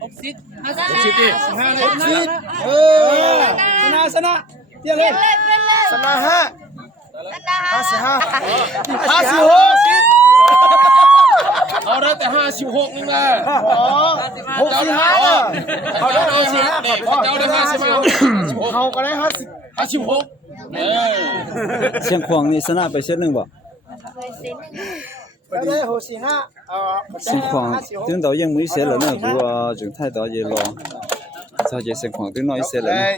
60ดิชนะเตี้ยเลยชนะ5 เอาได้แต่56นี่มา65เขาได้55เจ้าได้55เขาก็ได้56เสียงขวางนี่ชนะไปเซตนึงบ่ได้65เสียงขวางถึง到ยังไม่เสร็จแล้วนะกูจึง太到也รอถ้าจะเสียงขวางถึงน้อยเสร็จแล้วนะ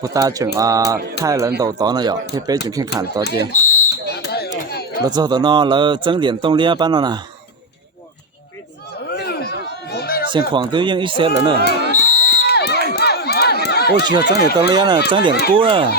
不打整太人都到了哟，去北京看看到的。了之后到那了整点动力班了呢，现况都用一些人了。我需要整点动力呢，整点锅呢。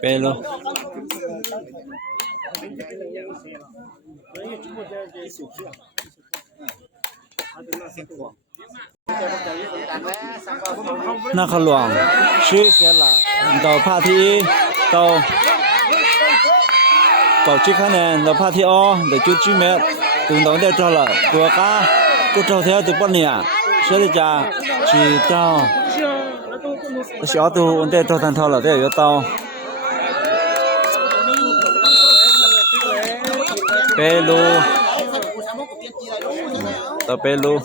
背了。那可乱，水些了，到帕提到去看呢，到帕提哦，到就居民，等到在这了，多干，不找条都不呢，谁的家去到。小都在招三套了，这有到北路，到北路，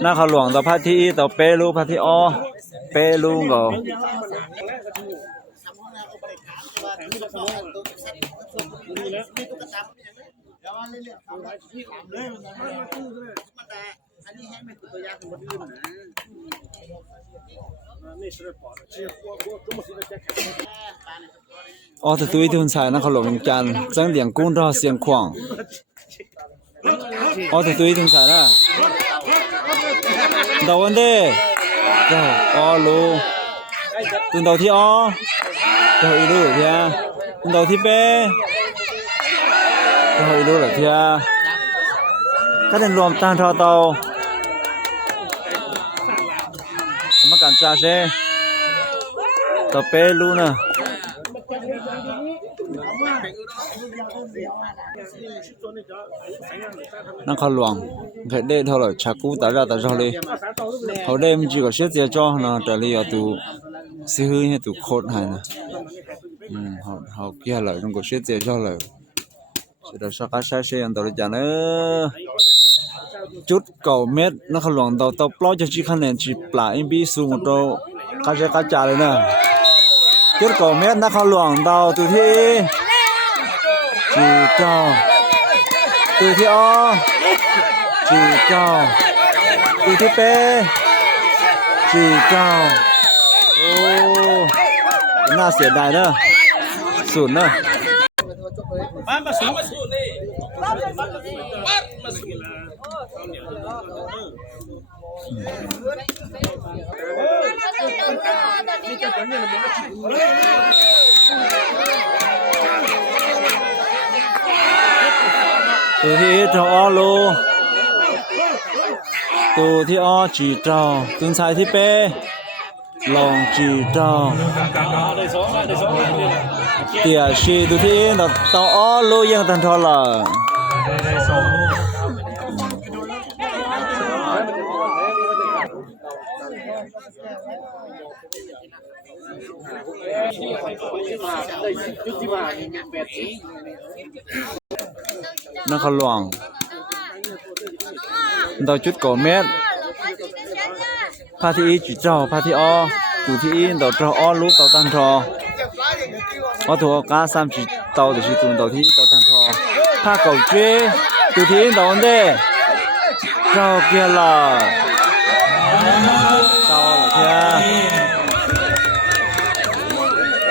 那เขาหลวง到帕提到北路帕提哦，北路个。哦，这对头菜那เขาหลวงจัน整点กุ้งรอเสียงขวาง哦，这对头菜นะ到วันเด้อ๋อลูตึง到ที่อ๋อ到อีลูเทียตึง到ที่เป้到อีลูละเทียก็ได้รวมตั้งเท่าเตามากันจ้าเช่ต่อเป้ลูนะนั่นเขาหลวงเคยได้เท่าไหร่ชักกูตาละตาเท่าเลยเขาได้มันจีก็เสียเสียจ้อนะแต่เลยเอาตัวซื้อให้ตัวโคตรให้นะเขาเกี่ยเลยมันก็เสียเสียจ้อเลยสุดท้ายสักการะเสียอันตัวจานจุด9 เมตรนั่นเขาหลวงต่อปล่อยจะจีคะแนนจีปลาเอ็มบีสูงตัวกระจายเลยนะจุด9 เมตรนั่นเขาหลวงต่อตัวที่จีเจ้าตัวที่อ๋อจีเจ้าตัวที่เป้จีเจ้าโอ้น่าเสียดายเนอะศูนย์เนอะมาสูนี่มาสูตัวที่เจ้าอ๋อลูตัวที่อ๋อจีเจ้าตัวชายที่เป้ลองจีเจ้าเตี่ยชีตัวที่ต่ออ๋อลูยังตันทอละนั่นเขาหลวงต่อจุด9 เมตรพาที่อีจีเจ้าพาที่อ้อตัวที่อีต่อเจ้าอ้อลูกต่อตันทออ๋อตัวก้า3จีต่อ的是ตัวที่ต่อตันทอพาเก่าเจ้ตัวที่ต่อวันเด้เจ้าเกียร์ละต่อละเทีย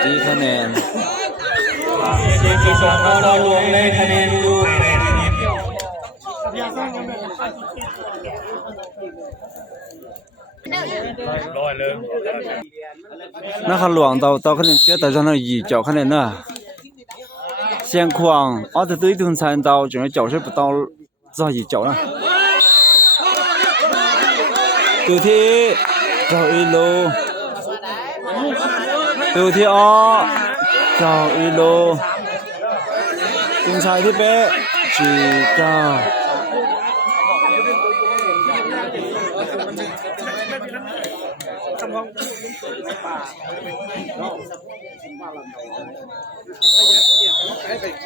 ดีคะแนนเด็กที่2เราหลวงเลยคะแนนดู那个乱到可能觉得让那一脚可能呢，现况二的对顿餐到就是脚是不到这一脚了。对ที่เจ้าอีโลดูที่อ้อเจ้าอีโลตุ้งชายที่เป๊ะจีเจ้า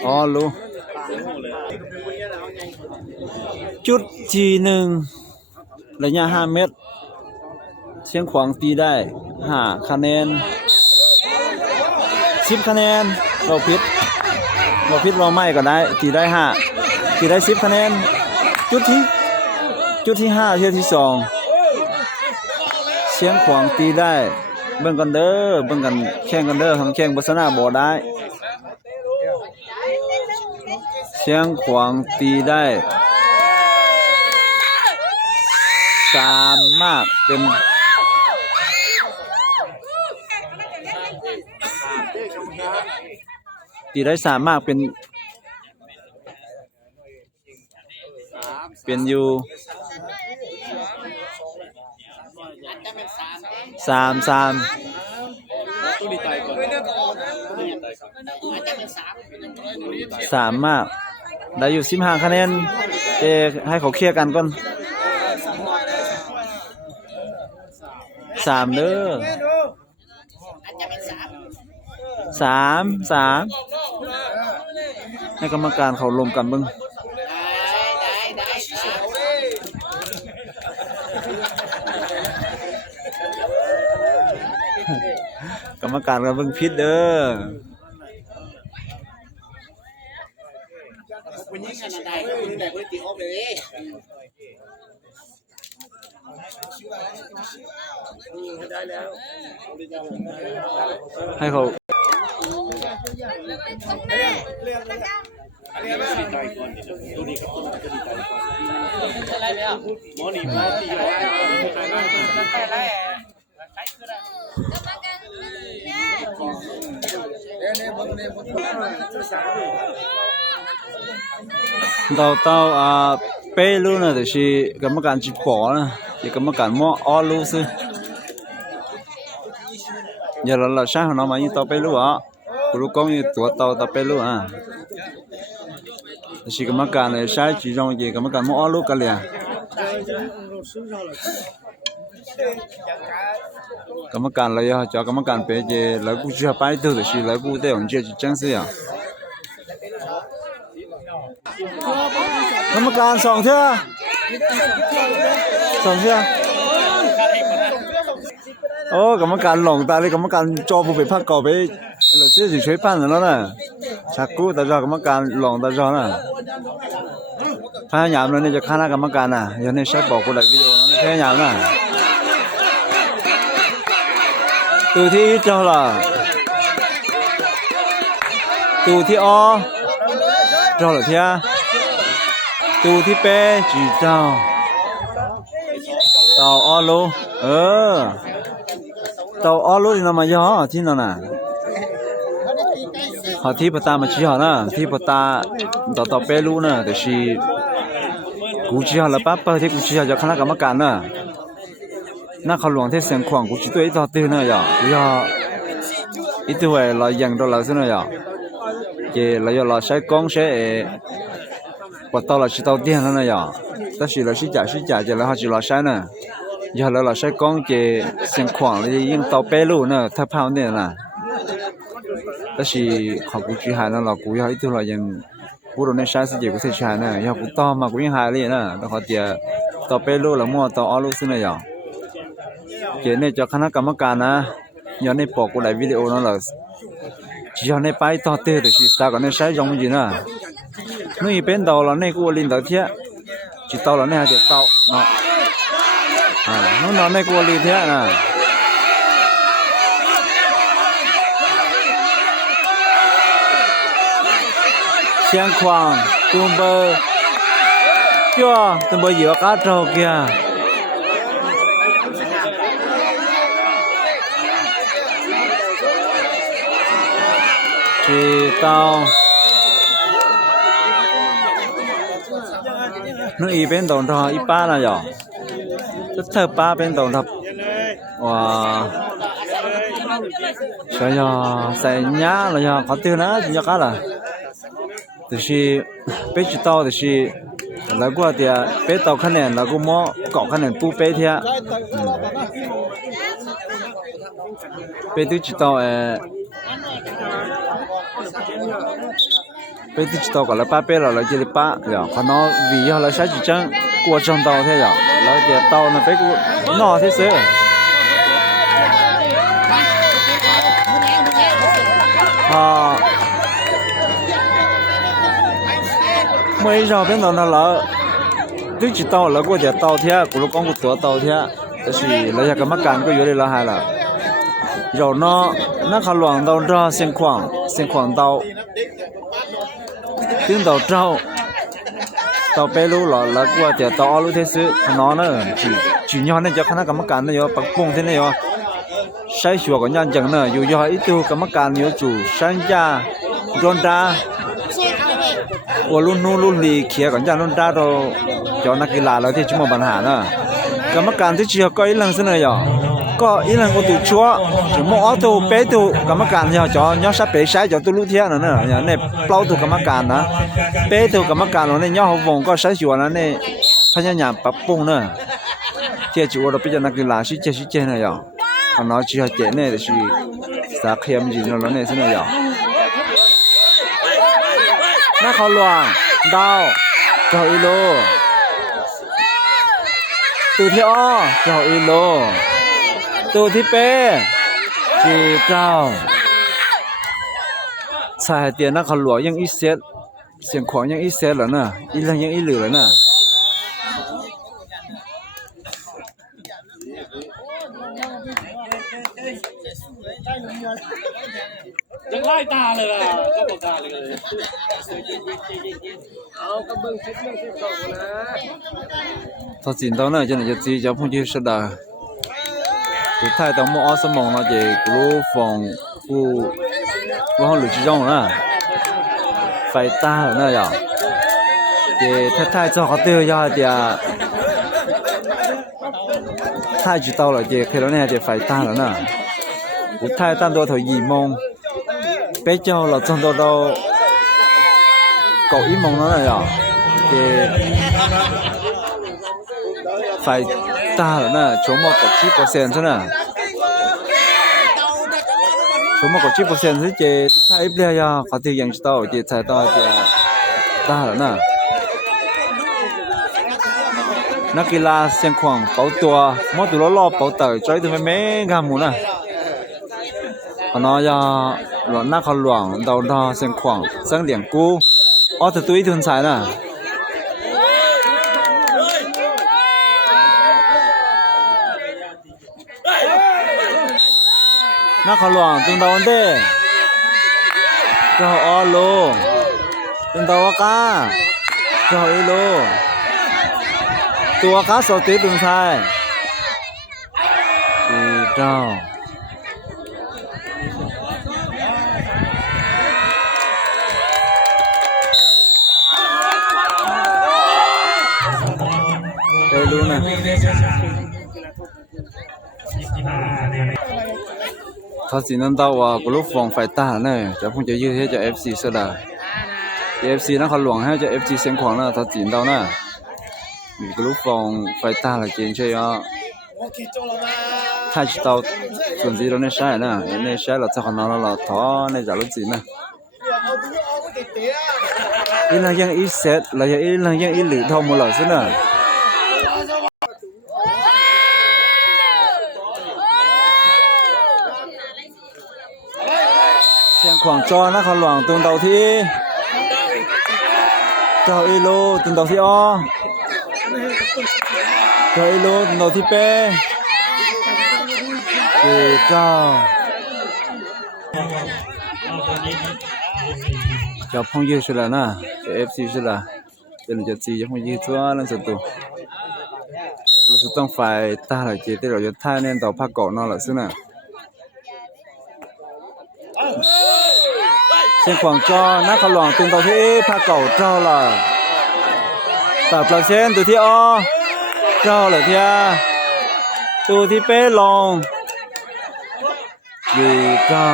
อ๋อรู้จุดที่1ระยะ5 เมตรเชียงขวางตีได้5 คะแนน10 คะแนนเราผิดเราไม่ก็ได้ตีได้5ตีได้10 คะแนนจุดที่5เที่ยวที่2เชียงขวางตีได้เบิ่งกันเด้อเบิ่งกันแข่งกันเด้อทำแข่งบ่ชนะบ่ได้เชียงขวางตีได้3 มากเป็นตีได้3 มากเป็นอยู่3 มากได้อยู่15 คะแนนให้เขาเคลียร์กันก่อน3เด้อ3ให้กรรมการเขารวมกันเบิ่งกรรมการก็เบิ่งผิดเด้อให้เขา到背路呢就是กรรมการจิปอนะที่กรรมการมออลูซึอย่าเราใช้ของเรามาต่อไปรู้อ่ะกูรู้กองอยู่ตัวต่อไปรู้อ่ะที่กรรมการเลยใช้จีจงที่กรรมการมออลูกันเลยกรรมการเลยจะกรรมการไปเจแล้วกูจะไปตัวที่แล้วกูได้ของเจจะจังสิอ่ะกรรมการ2 เทื่อโอ้กรรมการหลงตาเลยกรรมการจอผู้ไปพักก่อไปแล้วสิช่วยปั้นแล้วน่ะชักกูตาจอกรรมการหลงตาจอน่ะพยายามแล้วนี่จะคณะกรรมการน่ะอย่างนี้ใช้บอกกูได้วิดีโอนั้นพยายามน่ะตูที่เจ้าล่ะตูที่อ้อเจ้าล่ะเที่ยตูที่เป้จีเจ้าต่ออ้อโลต่ออ้อโลนี่นะมาย่อที่นั่นน่ะหาที่ปตามาชี้หานะที่ปตาต่อเป้รู้นะแต่ชีกูชี้หาละปั๊บที่กูชี้หาจากคณะกรรมการน่ะน่าเขาหลวงที่เสียงขวางกูชี้ตัวไอ้ต่อตื้อน่ะอย่าอีตัวเรายังตัวเราซึ่งน่ะอย่าเจเราใช้กล้องใช้ปตาเราชี้ต่อเตี้ยนั่นน่ะอย่าแต่ชีเราชี้จ่าเจแล้วเขาชี้เราใช้น่ะอย่าเราใช้กล้องเจเสียงขวางเลยยิ่งต่อเป้รู้น่ะถ้าพาวเนี่ยน่ะ但是考古局还能老古要一头了人，不论那啥时间古才去还呢，要不到嘛古人还哩呢，然后的到北路了么到二路是那样，这呢叫คณะกรรมการนะ要那报过来 video 那了，只要那摆到对的是啥个那啥容易呢，那一边到了那个领导天，就到了那还就到那，弄到那个领天呢。相框东北 chưa từng bao giờ cá trâu kìa thì tao nó y bên đồng thọ y ba là rồi rất thơ ba bên đồng thọ wow sao giờ sai nhá là giờ có tiêu nữa thì cá là thì si bé chỉ tao thì si là qua thì bé tao khăn này là cũng mò cọ khăn này pu bé thì bé tôi chỉ tao bé tôi chỉ tao gọi là ba bé là chỉ là ba rồi còn nó vì họ là sai chỉ chân qua trong tao thế rồi là thì tao là bé cũng nó thế xứ mấy giờ bên đó là tôi chỉ tao là qua thì tao thế của nó con của tôi tao thế thì là cái mắc cạn có yếu là hay là rồi nó khá loạn tao ra xem khoảng tao tiếng tao trâu tao bé lú là qua thì tao lú thế sự nó chỉ nhau nên cho khán cái mắc cạn này rồi bạc bông thế này rồi sai sửa của nhân chẳng nữa dù do ít tu cái mắc cạn nhiều chủ sang charon ra của luôn lì kia còn cha luôn ra rồi cho nó cái là thì chúng mà bàn hà nữa cái mắc cạn thì chỉ có ít lần thế này rồi có ít lần có tụ chúa chỉ mua tụ bé tụ cái mắc cạn cho nhau sắp bé sai cho tụ lú thiên nữa này bao tụ cái mắc cạn đó bé tụ cái mắc cạn rồi này nhau họ vòng có sai sửa nó này phải nhà bắp bông nữa chia chủ đó bây giờ nó cái là xí chết này rồi nó chỉ là chết này thì sa khiêm gì nó này thế này rồi nó khó loạn đau cho y lô từ theo cho y lô từ thi pe chỉ trao xài tiền nó khó loạn những ít xét xiên khoảng những ít xét rồi nè ít lần những ít lửa rồi nèจังไล่ตาเลยล่ะก็บอกตาเลยเอากระเบื้องเช็ดก่อนนะ 他见到呢，真係就知就碰住實啦。古太當冇二十萬啦，就古房古可能幾種啦，快大了那樣，就太做好對呀的，太知道了就可能呢就快大了呢，古太當多頭二夢，比較落裝到搞一夢了那樣，phải ta là nè chỗ mà có chip percent thế nè chỗ mà có chip percent thế chị thay bây giờ có thể nhận tao chị thay tao chị ta là nè nó kia là xem khoảng bảo tua mỗi tụi nó lo bảo tờ chơi tụi mấy gam mù nè nó giờ nó nát khó loạn đầu đó xem khoảng sang điểm cũ ở từ túi thường xài nè nó khó loạn từng đầu đây cho họ lô từng đầu cá cho họ lô tua cá sầu tí từng sai thì trao đây luôn nè他只能到啊，嗰碌房快打呢，就碰就要喺只 FC 出啦。FC 那เขาหลวงให้จะ FC เสียงขวางนะ他只到นะมี嗰碌房快打啦，见ใช่อ่ะ太知道ส่วนที่เราเนี่ยใช่นะเนี่ยใช่เราจะขนาดเราท้อเนี่ยจะรู้จีนะอีหลังยังอีเซตเรายังอีหลังยังอีหรือทอมหมดแล้วซินะเสียงขวางจอนะเขาหลวงตรงเตาที่เจ้าอีโลตรงเตาที่อ้อเจ้าอีโลตรงเตาที่เป้เจ้าเจ้าพงยืดใช่แล้วนะเจ้า FC ใช่แล้ว เป็นจะจียังไม่ยืดตัวนั่นสุดตัวเราจะต้องไฟตาหลักเจที่เราจะท่าเน้นต่อภาคเกาะนอนหลักซึ่งน่ะเชียงขวางจอนักขลวงตึงต่อที่ภาคเกาะเจ้าล่ะตัดปลาเส้นตัวที่อ้อเจ้าเหรอเทียตัวที่เป้ลงวีเจ้า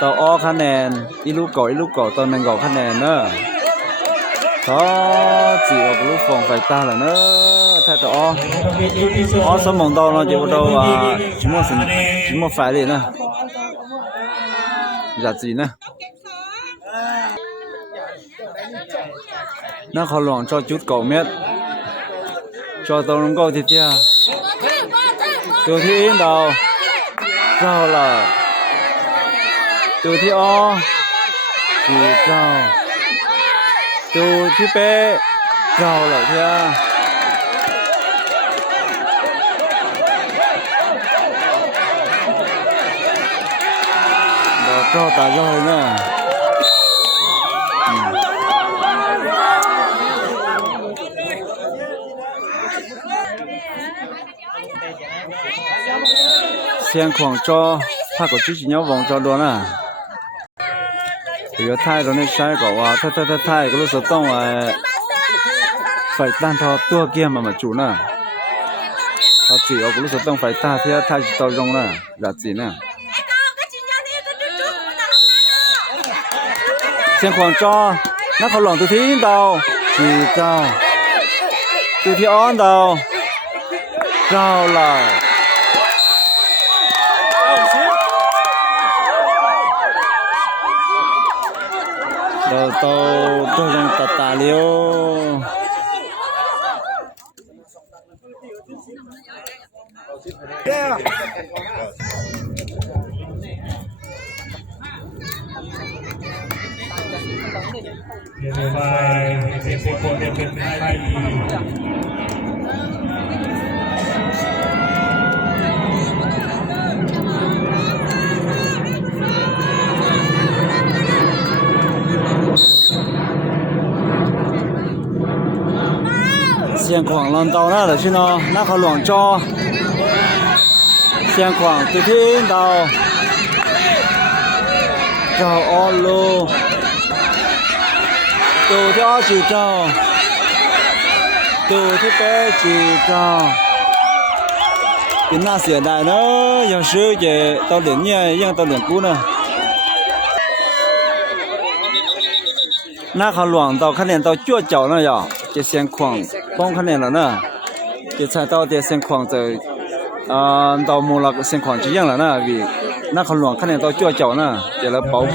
ต่ออ้อคะแนนอีลูกเกาะตอนนั้นเกาะคะแนนเนอะก็จีออกลูกฟองไฟตาแล้วเนอะถ้าต่ออ้อสมองดาวเนาะจะว่าชิมอไฟเลยนะอยากจีนะนักขลวงจอจุดเก่าเม็ดจอตรงนั้นก็ทีเดียวตัวที่อินดาวเจ้าล่ะตัวที่อ้อคือเจ้าตัวที่เป๊ะเจ้าล่ะเทียดอกเจ้าตาเจ้าเลยนะเสียงของจอภาคกจุจิญวงจอดน่ะเดี๋ยวท้ายตรงนี้ใช้ก็ว่าท้ายก็รู้สึกต้องไฟต้านทอตัวเกียร์มาจุน่ะพอจีเอาก็รู้สึกต้องไฟต้านที่ท้ายต่อตรงน่ะอยากจีน่ะเสียงของจอนักขลวงตัวที่ดาวจีเจ้าตัวที่อ้อนดาวเจ้าล่ะ都让他打了。另外，这些国家跟开议。现况浪到那了去呢，那个乱招。现况最听到，招二路，都条去招，都去北去招。跟那现在呢，有时也到连年，也到连股呢。那个乱到看见到脚脚了呀。这现况帮看见了呢，这才到这现况就到木了现况这样了呢，为那个乱看见到脚脚呢，给了保。